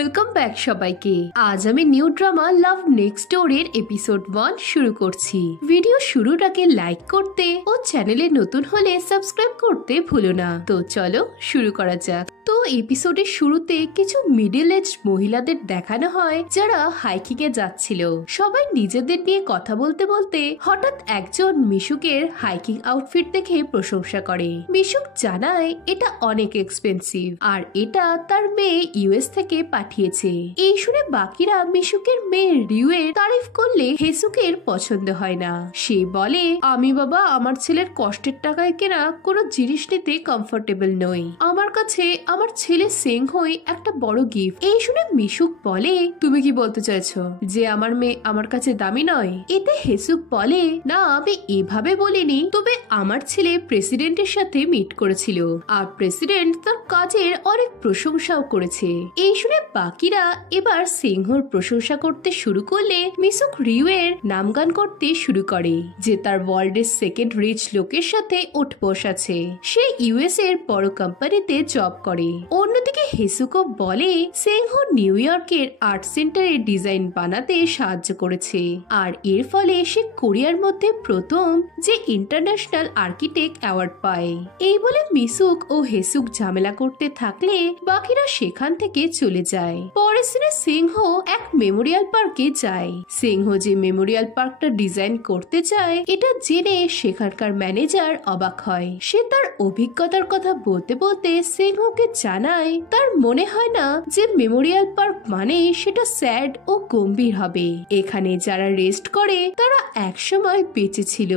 Welcome back সবাইকে। আজ আমি নিউ ড্রামা লাভ নেক্সট ডোরের এপিসোড 1 শুরু করছি। ভিডিও শুরুর আগে লাইক করতে ও চ্যানেলে নতুন হলে সাবস্ক্রাইব করতে ভুলো না। তো চলো শুরু করা যাক। তো এপিসোডের শুরুতে কিছু মিডল এজ মহিলাদের দেখানো হয় যারা হাইকিং এ যাচ্ছিল। সবাই নিজেদের নিয়ে কথা বলতে বলতে হঠাৎ একজন মিশুকের হাইকিং আউটফিট দেখে প্রশংসা করে। মিশুক জানায় এটা অনেক এক্সপেন্সিভ আর এটা তার মেয়ে ইউএস থেকে পাঠিয়েছে। এই শুনে বাকিরা মিশুকের মেয়ে রিউয়ের তারিফ করলে হেসুকের পছন্দ হয় না। সে বলে, আমি বাবা আমার ছেলের কষ্টের টাকায় কেনা কোনো জিনিস নিতে কমফোর্টেবল নই। আমার কাছে আমার ছেলে সেংহই একটা বড় গিফট। এই শুনে মিশুক বলে, তুমি কি বলতে চাইছো যে আমার মেয়ে আমার কাছে দামি নয়? এতে হেসুক বলে, না আমি এভাবে বলিনি, তবে আমার ছেলে প্রেসিডেন্টের সাথে মিট করেছিল আর প্রেসিডেন্ট তার কাজের অনেক প্রশংসাও করেছে। এই শুনে বাকিরা এবার সিংহর প্রশংসা করতে শুরু করলে মিশুক রিউয়ের নামগান করতে শুরু করে যে তার ওয়ার্ল্ডের সেকেন্ড রিচ লোকের সাথে ওঠবোস আছে। সে ইউএস এর বড় কোম্পানিতে জব করে। অন্যদিকে হেসুকো বলে সিংহ নিউ ইয়র্কের আর্ট সেন্টারে ডিজাইন বানাতে সাহায্য করেছে আর এর ফলে সে কোরিয়ার মধ্যে প্রথম যে ইন্টারন্যাশনাল আর্কিটেক্ট অ্যাওয়ার্ড পায়। এই বলে মিশুক ও হেসুক ঝামেলা করতে থাকলে বাকিরা সেখান থেকে চলে যায়। পরের দিনে সিংহ এক মেমোরিয়াল পার্কে যায়। সিংহ যে মেমোরিয়াল পার্কটা ডিজাইন করতে চায় এটা জেনে সেখানকার ম্যানেজার অবাক হয়। সে তার অভিজ্ঞতার কথা বলতে বলতে সিংহকে জানায় তার মনে হয় না যে মেমোরিয়াল পার্ক মানে সেটা স্যাড ও গম্ভীর হবে। এখানে যারা রেস্ট করে তারা একসময় বেঁচে ছিল।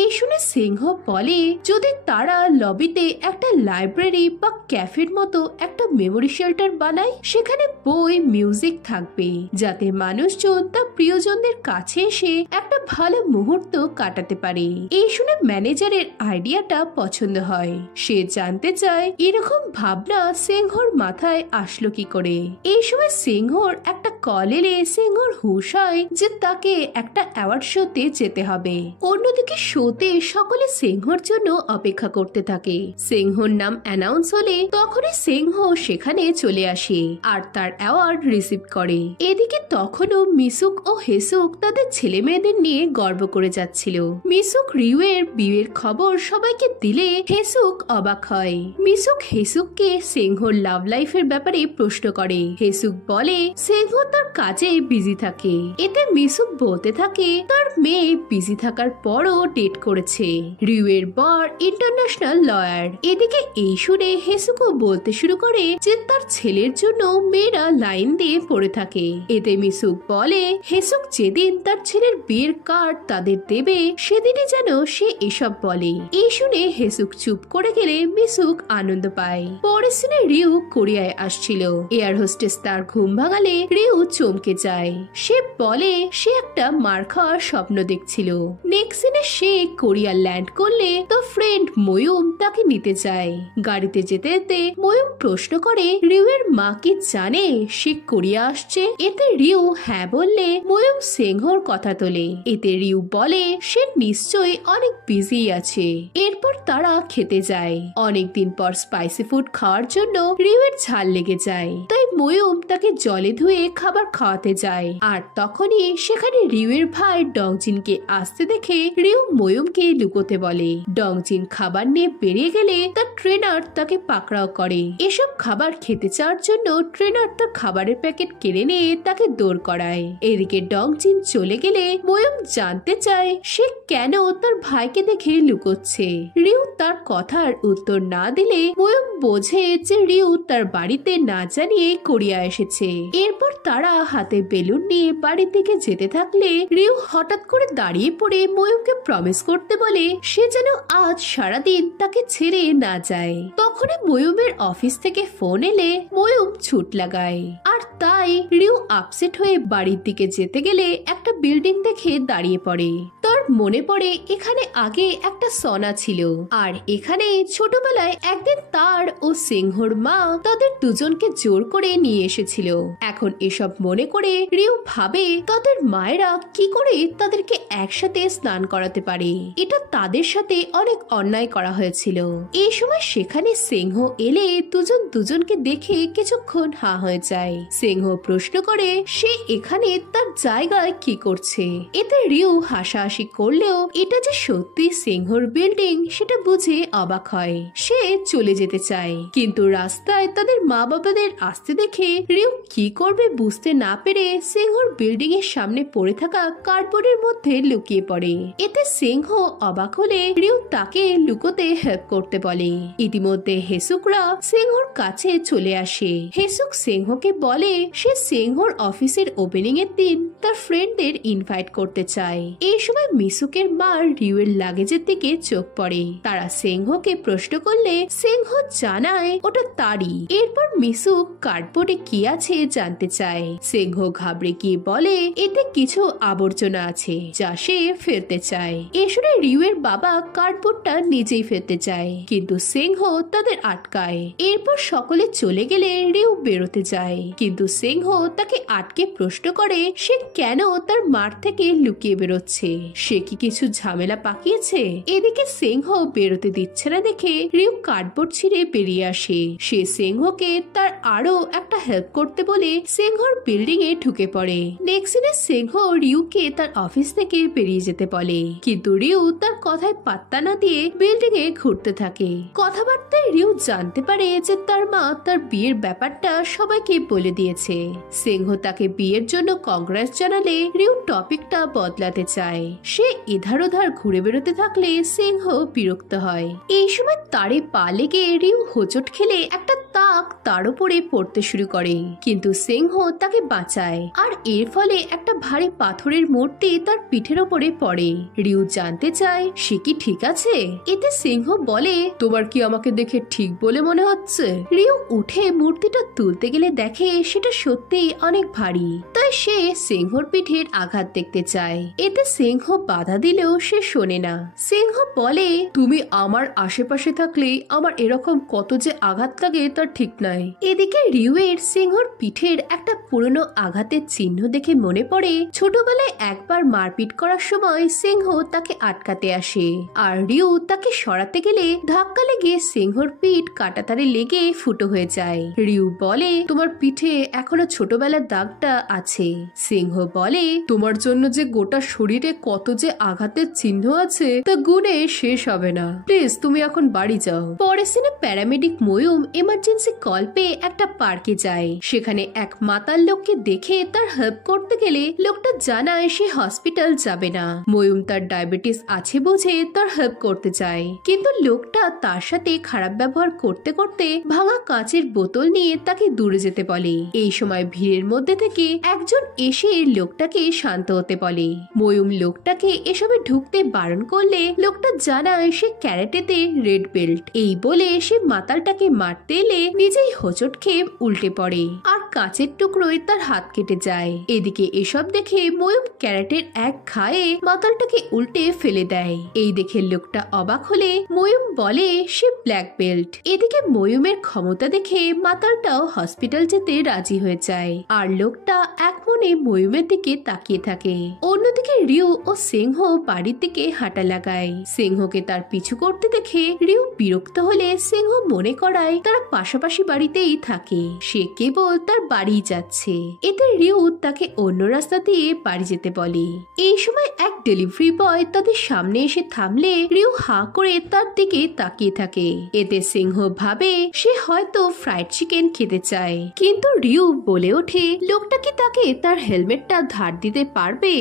এই শুনে সিংহ বলে যদি তারা লবিতে একটা লাইব্রেরি বা ক্যাফের মতো একটা মেমোরি শেল্টার বানায়, সেখানে বই মিউজিক থাকবে যাতে মানুষজন তার প্রিয়জনদের কাছে এসে একটা ভালো মুহূর্ত কাটাতে পারে। এই শুনে ম্যানেজারের আইডিয়াটা পছন্দ হয়। সে জানতে চায় এরকম ভাবনা সিংহর মাথায় আসলো কি করে। এই সময় সিংহর একটা কল এলে সিংহর হুঁশ হয় যে তাকে একটা অ্যাওয়ার্ড শোতে যেতে হবে। অন্যদিকে শোতে সকলে সিংহর জন্য অপেক্ষা করতে থাকে। সিংহর নাম অ্যানাউন্স হলে তখনই সিংহ সেখানে চলে আসে আর তার অ্যাওয়ার্ড রিসিভ করে। এদিকে তখনও মিশুক ও হেসুক তাদের ছেলে মেয়েদের নিয়ে গর্ব করে যাচ্ছিল। মিশুক রিউয়ের বিয়ের খবর সবাইকে দিলে হেসুক অবাক হয়। মিশুক হেসুককে সিংহর লাভ লাইফের ব্যাপারে প্রশ্ন করে। হেসুক বলে সিংহ তার কাজে বিজি থাকে। এতে মিশুক বলতে থাকে তার মেয়ে বিজি থাকার পরও ডেট করেছে। রিউয়ের বর ইন্টারন্যাশনাল লয়ার। এদিকে এই শুনে হেসুকও বলতে শুরু করে যে তার ছেলের জন্য মেয়েরা লাইন দিয়ে পড়ে থাকে। এতে মিশুক বলে হেসুক যেদিন তার ছেলের বিয়ের কার্ড তাদের দেবে সেদিনই যেন সে এসব বলে। এই শুনে হেসুক চুপ করে গেলে মিশুক আনন্দ পায়। পরের দিনে রিউ কোরিয়ায় আসছিল। এয়ার হোস্টেস তার ঘুম ভাঙালে রিউ চমকে যায়। সে বলে সে একটা মার খাওয়ার স্বপ্ন দেখছিল। নেক্সট দিনে সে কোরিয়া ল্যান্ড করলে তো ফ্রেন্ড ময়ূম তাকে নিতে যায়। গাড়িতে যেতে যেতে ময়ূম প্রশ্ন করে রিউয়ের মা কি জানে সে কোরিয়া আসছে? এতে রিউ হ্যাঁ বললে ময়ূম সিংহর কথা তোলে। এতে রিউ বলে সে নিশ্চয়ই অনেক বিজি আছে। এরপর তারা খেতে যায়। অনেকদিন পর স্পাইসি ফুড খাওয়ার জন্য রিউয়ের ঝাল লেগে যায়, তাই ময়ূম তাকে জলে ধুয়ে খাবার খাওয়াতে যায়। আর তখনই সেখানে রিউয়ের ভাই ডংজিনকে আসতে দেখে রিউ ময়ূমকে লুকোতে বলে। ডংজিন খাবার নিয়ে বেরিয়ে গেলে তার ট্রেনার তাকে পাকড়াও করে। এসব খাবার খেতে চাওয়ার জন্য ট্রেনার তার খাবারের প্যাকেট কেড়ে নিয়ে তাকে দৌড় করায়। এদিকে ডংজিন চলে গেলে ময়ূম জানতে চায় সে কেন তার ভাইকে দেখে লুকোচ্ছে। রিউ তার কথার উত্তর না দিলে ময়ূম বোঝে যে রিউ তার বাড়িতে না জানিয়ে কোরিয়া এসেছে। এরপর তারা হাতে বেলুন নিয়ে বাড়ির দিকে যেতে থাকলে রিউ হঠাৎ করে দাঁড়িয়ে পড়ে ময়ূমকে প্রমিস করতে বলে সে যেন আজ সারাদিন তাকে ছেড়ে না যায়। তখনই ময়ূমের অফিস থেকে ফোন এলে ময়ূম ছুট লাগায় আর তাই রিউ আপসেট হয়ে বাড়ির দিকে যেতে গেলে একটা বিল্ডিং দেখে দাঁড়িয়ে পড়ে। তার মনে পড়ে এখানে আগে একটা সনা ছিল, আর এখানে ছোটবেলায় একদিন তার ও সিংহর মা তাদের দুজনকে জোর করে নিয়ে এসেছিল। এখন এসব মনে করে রিউ ভাবে তাদের মায়েরা কি করে তাদেরকে একসাথে স্নান করাতে পারে। এটা তাদের সাথে অনেক অন্যায় করা হয়েছিল। এই সময় সেখানে সিংহ এলে দুজন দুজনকে দেখে কিছুক্ষণ হা হয়ে যায়। সিংহ প্রশ্ন করে সে এখানে তার জায়গায় কি করছে। এতে রিউ হাসাহাসি করলেও এটা যে সত্যি সিংহর বিল্ডিং সেটা বুঝে অবাক হয়। সে চলে যেতে চায়, কিন্তু রাস্তায় তাদের মা বাবাদের আসতে দেখে রিউ কি করবে বুঝতে না পেরে সিংহর বিল্ডিং এর সামনে পড়ে থাকা কার্ডবোর্ডের মধ্যে লুকিয়ে পড়ে। এতে সিংহ অবাক হলে রিউ তাকে লুকোতে হেল্প করতে বলে। ইতিমধ্যে হেসুকরা সিংহর কাছে চলে আসে। হেসুক সিংহকে বলে সে সিংহর অফিসের ওপেনিং এর দিন তার ফ্রেন্ডদের ইনভাইট করতে চায়। এই সময় মিসুকের মা রিউয়ের লাগেজের দিকে চোখ পড়ে। তারা সিংহকে প্রশ্ন করলে সিংহ জানায় ওটা তারই। এরপর মিসুক কার্ডবোর্ডে কি আছে জানতে চায়। সিংহ ঘাবড়ে গিয়ে বলে এতে কিছু আবর্জনা আছে যা সে ফেলতে চায়। এ শুনে রিউয়ের বাবা কার্ডবোর্ডটা নিজেই ফেলতে চায়, কিন্তু সিংহ তাদের আটকায়। এরপর সকলে চলে গেলে রিউ বেরোতে যায়, কিন্তু সিংহ তাকে আটকে প্রশ্ন করে সে কেন তার মার থেকে লুকিয়ে বেরোচ্ছে। সে কি কিছু ঝামেলা পাকিয়েছে? এদিকে সিংহ বেরোতে দিচ্ছে না দেখে রিউ কার্ডবোর্ড ছিঁড়ে বেরিয়ে আসে। সে সিংহকে তার আরো একটা হেল্প করতে বলে সিংহর বিল্ডিং এ ঢুকে পড়ে। নেক্সট দিনে সিংহ রিউকে তার অফিস থেকে বেরিয়ে যেতে বলে, কিন্তু রিউ তার কথায় পাত্তা না দিয়ে বিল্ডিং এ ঘুরতে থাকে। কথাবার্তায় রিউ জানতে পারে যে তার মা তার বিয়ের ব্যাপারটা সবাইকে বলে দিয়েছে। সিংহ তাকে বিয়ের জন্য কংগ্রেস জানালে রিউ টপিকটা বদলাতে চায়। সে এধার ওধার ঘুরে বেরোতে থাকলে সিংহ বিরক্ত হয়। এই সময় তারে পা লেগে রিউ হোঁচট খেলে একটা তাক তার উপরে পড়তে শুরু করে, কিন্তু সিংহ তাকে বাঁচায়। আর এর ফলে একটা ভারী পাথরের মূর্তি তার পিঠের ওপরে পড়ে। রিউ জানতে চায় সে কি ঠিক আছে। এতে সিংহ বলে তোমার কি আমাকে দেখে ঠিক বলে মনে হচ্ছে? রিউ উঠে মূর্তিটা তুলতে গেলে দেখে সেটা সত্যি অনেক ভারী, তাই সে সিংহর পিঠের আঘাত দেখতে চায়। এতে সিংহ বাধা দিলেও সে শোনে না। সিংহ বলে তুমি আমার আশেপাশে থাকলে আমার এরকম কত যে আঘাত লাগে তার ঠিক নাই। এদিকে রিউয়ের সিংহর পিঠের একটা পুরনো আঘাতের চিহ্ন দেখে মনে পড়ে ছোটবেলায় একবার মারপিট করার সময় সিংহ তাকে আটকাতে আসে, আর রিউ তাকে সরাতে গেলে ধাক্কা লেগে সিংহর পিঠ কাঁটাতারে লেগে ফুটো হয়ে যায়। রিউ বলে তোমার পিঠে এখনো ছোটবেলার দাগটা আছে। সিংহ বলে তোমার জন্য যে গোটা শরীরে কত যে আঘাতের চিহ্ন আছে তা গুণে শেষ হবে না, প্লিজ তুমি এখন বাড়ি যাও। পরের দিনে প্যারামেডিক ময়ূম এমার্জেন্সি কল পেয়ে একটা পার্কে যায়। সেখানে এক মাতাল লোককে দেখে তার হেল্প করতে গেলে লোকটা জানায় সে হসপিটাল যাবে না। ময়ূম তার ডায়াবেটিস আছে বুঝে তার হেল্প করতে চায়, কিন্তু লোকটা তার সাথে খারাপ ব্যবহার করতে করতে ভাঙা কাঁচের বোতল নিয়ে তাকে দূরে যেতে বলে। এই সময় ভিড়ের মধ্যে থেকে একজন এসে লোকটাকে শান্ত হতে বলে। ময়ূম লোকটাকে এসবে ঢুকতে বারণ করলে লোকটা জানায় সে ক্যারাটেতে রেড বেল্ট। এই বলে সে মাতালটাকে মারতে এলে নিজেই হোঁচট খেয়ে উল্টে পড়ে, আর কাঁচের টুকরোয় তার হাত কেটে যায়। এদিকে এসব দেখে ময়ূম ক্যারাটের এক ঘায়ে মাতালটাকে উল্টে ফেলে দেয়। এই দেখে লোকটা অবাক হলে ময়ূম বলে সে ব্ল্যাক বেল্ট। এদিকে ময়ূমের ক্ষমতা দেখে মাতালটাও হসপিটাল যেতে রাজি হয়ে যায়, আর লোকটা এক মনে ময়ূমের দিকে তাকিয়ে থাকে। অন্যদিকে রিউ ও সিংহ বাড়ির দিকে হাঁটা লাগায়। সিংহকে তার পিছু করতে দেখে রিউ বিরক্ত হলে সিংহ মনে করায় তারা পাশাপাশি বাড়িতেই থাকে, সে কেবল তার বাড়ি যাচ্ছে। এতে রিউ তাকে অন্য রাস্তা দিয়ে বাড়ি যেতে বলে। এই সময় এক ডেলিভারি বয় তাদের সামনে এসে থামলে রিউ হা করে তার দিকে তাকিয়ে থাকে। এতে সিংহ ভাবে সে হয়তো ফ্রাইড চিকেন খেতে চায়, কিন্তু রিউ বলে ওঠে লোকটা কি তাকে তার হেলমেটটা ধার দিতে পারবে।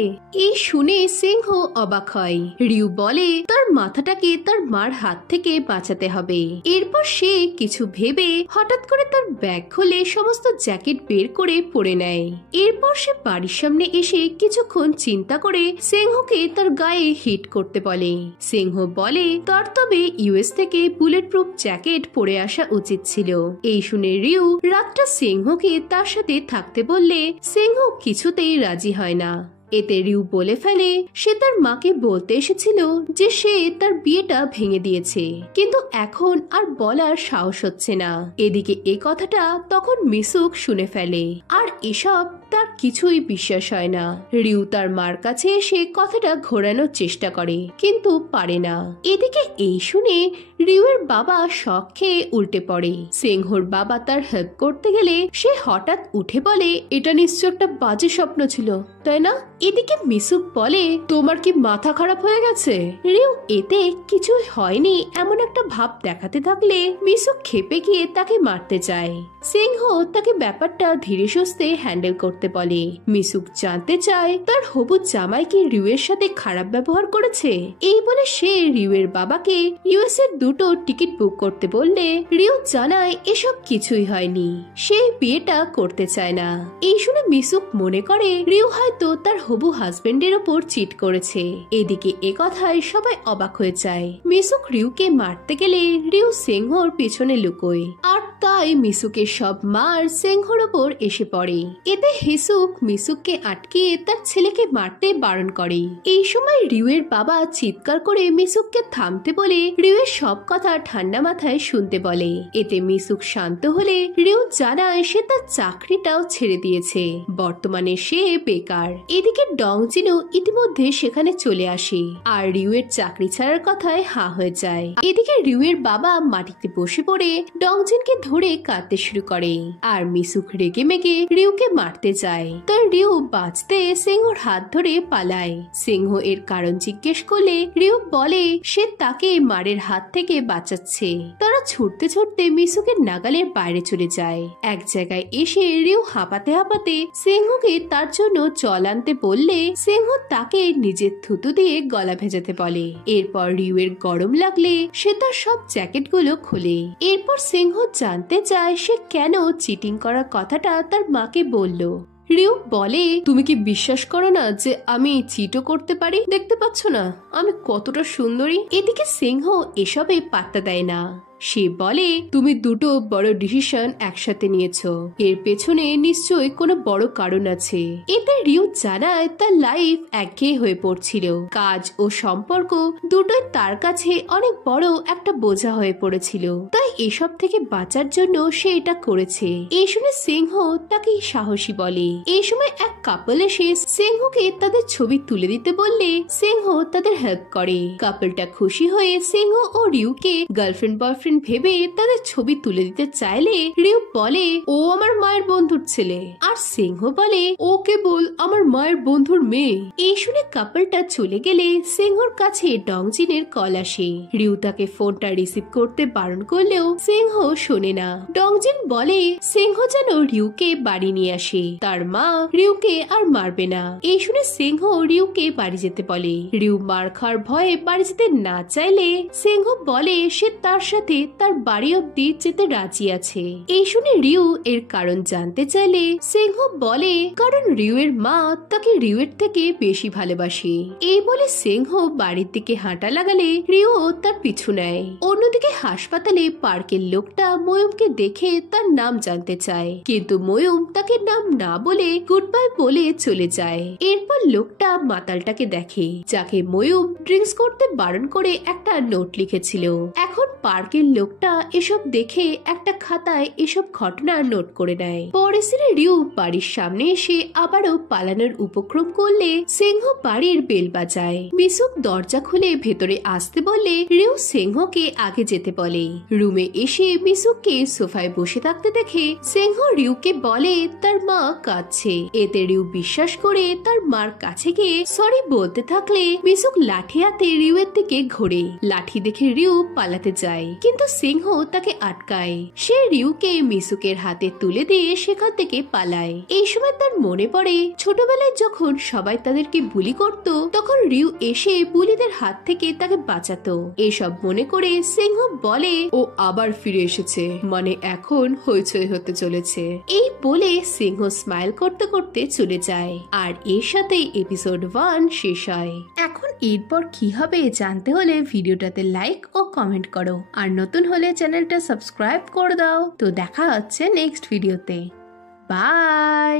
এই শুনে সিংহ অবাক হয়। রিউ বলে তার মাথাটাকে তার মার হাত থেকে বাঁচাতে হবে। এরপর সে কিছু ভেবে হঠাৎ করে তার ব্যাগ খুলে সমস্ত জ্যাকেট বের করে পরে নেয়। এরপর সে বাড়ির সামনে এসে কিছুক্ষণ চিন্তা করে সিংহকে তার গায়ে হিট করতে বলে। সিংহ বলে তার তবে ইউএস থেকে বুলেট প্রুফ জ্যাকেট পরে আসা উচিত ছিল। এই শুনে রিউ রাতটা সিংহকে তার সাথে থাকতে বললে সিংহ কিছুতেই রাজি হয় না। এতে রিউ বলে ফেলে সে তার মাকে বলতে এসেছিল যে সে তার বিয়েটা ভেঙে দিয়েছে, কিন্তু এখন আর বলার সাহস হচ্ছে না। এদিকে এই কথাটা তখন মিসুক শুনে ফেলে, আর এসব তার কিছুই বিশ্বাস হয় না। রিউ তার মার কাছে এসে কথাটা ঘোরানোর চেষ্টা করে, কিন্তু পারে না। এদিকে এই শুনে রিউয়ের বাবা শক খেয়ে উল্টে পড়ে। সেংহোর বাবা তার হেল্প করতে গেলে সে হঠাৎ উঠে বলে, এটা নিশ্চয় একটা বাজে স্বপ্ন ছিল, তাই না? এদিকে মিসুক বলে, তোমার কি মাথা খারাপ হয়ে গেছে? রিউ এতে কিছুই হয়নি এমন একটা ভাব দেখাতে থাকলে মিসুক ক্ষেপে গিয়ে তাকে মারতে চায়। সেংহো তাকে ব্যাপারটা ধীরে সুস্থে হ্যান্ডেল করতে বলে। মিসুক জানতে চায় তার হবু জামাই কি রিউয়ের সাথে খারাপ ব্যবহার করেছে। এই বলে সে রিউয়ের বাবাকে ইউএস এর 2টো টিকিট বুক করতে বললে রিউ জানায় এসব কিছুই হয়নি, সে বিয়েটা করতে চায় না। এই শুনে মিসুক মনে করে রিউ হয়তো তার হবু হাজবেন্ডের ওপর চিট করেছে। এদিকে এ কথায় সবাই অবাক হয়ে যায়। মিসুক রিউকে মারতে গেলে রিউ সেংহোর পেছনে লুকোয়, আর তাই মিসুকের সব মার সেংহোর ওপর এসে পড়ে। এতে হেসুক মিসুককে আটকিয়ে তার ছেলেকে মারতে বারণ করে। এই সময় রিউয়ের বাবা চিৎকার করে মিসুককে থামতে বলে রিউয়ের সব কথা ঠান্ডা মাথায় শুনতে বলে। এতে মিসুক শান্ত হলে রিউ জানায় সে তার চাকরিটাও ছেড়ে দিয়েছে, বর্তমানে সে বেকার। এদিকে ডংজিনও ইতিমধ্যে সেখানে চলে আসে, আর রিউয়ের চাকরি ছাড়ার কথায় হা হয়ে যায়। এদিকে রিউয়ের বাবা মাটিতে বসে পড়ে ডংজিনকে ধরে কাঁদতে শুরু করে, আর মিসুক রেগে মেগে রিউকে মারতে যায়। তার রিউ বাঁচতে সেংহোর হাত ধরে পালায়। সেংহো এর কারণ জিজ্ঞেস করলে রিউ বলে সে তাকে মারের হাত থেকে বাঁচাচ্ছে। তারা ছুটতে ছুটতে মিসুকের নাগালের বাইরে চলে যায়। এক জায়গায় এসে রিউ হাঁপাতে হাঁপাতে সেংহোকে তার জন্য জল আনতে বললে সেংহো তাকে নিজের থুতু দিয়ে গলা ভেজাতে বলে। এরপর রিউয়ের গরম লাগলে সে তার সব জ্যাকেটগুলো খোলে। এরপর সেংহো জানতে চায় সে কেন চিটিং করার কথাটা তার মাকে বলল। রিউ বলে, তুমি কি বিশ্বাস করো না যে আমি চিটও করতে পারি? দেখতে পাচ্ছ না আমি কতটা সুন্দরী? এদিকে সেংহো এসবে পাত্তা দেয় না। সে বলে, তুমি 2টো বড় ডিসিশন একসাথে নিয়েছো, এর পেছনে নিশ্চয়ই কোনো বড় কারণ আছে। এতে রিউ জানায় তার লাইফ একঘেয়ে হয়ে পড়ছিল, কাজ ও সম্পর্ক দুটোই তার কাছে অনেক বড় একটা বোঝা হয়ে পড়েছিল, তাই এসব থেকে বাঁচার জন্য সে এটা করেছে। এই শুনে সেংহো তাকে সাহসী বলে। এই সময় এক কাপল এসে সেংহোকে তাদের ছবি তুলে দিতে বললে সেংহো তাদের হেল্প করে। কাপলটা খুশি হয়ে সেংহো ও রিউকে গার্লফ্রেন্ড বয়ফ্রেন্ড ভেবে তাদের ছবি তুলে দিতে চাইলে রিউ বলে ও আমার মায়ের বন্ধুর ছেলে, আর সেংহো বলে ও কেবল আমার মায়ের বন্ধুর মেয়ে। এই শুনে কাপলটা চলে গেলে সেংহোর কাছে ডংজিনের কল আসে। রিউ তাকে ফোনটা রিসিভ করতে বারণ করলেও সেংহো শোনে না। ডংজিন বলে সেংহো যেন রিউকে বাড়ি নিয়ে আসে, তার মা রিউকে আর মারবে না। এই শুনে সেংহো রিউকে বাড়ি যেতে বলে। রিউ মার খাওয়ার ভয়ে বাড়ি যেতে না চাইলে সেংহো বলে সে তার সাথে তার বাড়ি অব্দি যেতে রাজি আছে। এই শুনে রিউ এর কারণ জানতে চাইলে সেংহো বলে কারণ রিউয়ের মা তাকে রিউয়ের থেকে বেশি ভালোবাসে। এই বলে সেংহো বাড়ির দিকে হাঁটা লাগালে রিউ তার পিছু নেয়। অন্যদিকে হাসপাতালে পার্কের লোকটা ময়ূমকে দেখে তার নাম জানতে চায়, কিন্তু ময়ূম তাকে নাম না বলে গুড বাই বলে চলে যায়। এরপর লোকটা মাতালটাকে দেখে, যাকে ময়ূম ড্রিঙ্কস করতে বারণ করে একটা নোট লিখেছিল। এখন পার্কের লোকটা এসব দেখে একটা খাতায় এসব ঘটনা নোট করে নেয়। পরে রিউ বাড়ির সামনে এসে আবারও পালানোর উপক্রম করলে সেংহো বাড়ির বেল বাজায়। মিসুক দরজা খুলে ভেতরে আসতে বললে রিউ সেংহোকে আগে যেতে বলে। রুমে এসে মিসুককে সোফায় বসে থাকতে দেখে সেংহো রিউকে বলে তার মা কাঁদছে। এতে রিউ বিশ্বাস করে তার মার কাছে গিয়ে সরি বলতে থাকলে মিসুক লাঠি হাতে রিউয়ের দিকে ঘোরে। লাঠি দেখে রিউ পালাতে যায়, কিন্তু সিংহ তাকে আটকায়। সে রিউকে মিসুকের হাতে তুলে দিয়ে সেখান থেকে পালায়। এই সময় তার মনে পড়ে ছোটবেলায় যখন সবাই তাদেরকে বুলি করত, তখন রিউ এসে বুলিদের হাত থেকে তাকে বাঁচাতো। এসব মনে করে সিংহ বলে ও আবার ফিরে এসেছে, মানে এখন হইচই হতে চলেছে। এই বলে সিংহ স্মাইল করতে করতে চলে যায়। আর এর সাথে এপিসোড 1 শেষ হয়। এখন এরপর কি হবে জানতে হলে ভিডিওটাতে লাইক ও কমেন্ট করো, আর নতুন হলে চ্যানেলটা সাবস্ক্রাইব করে দাও। তো দেখা হচ্ছে নেক্সট ভিডিওতে। বাই।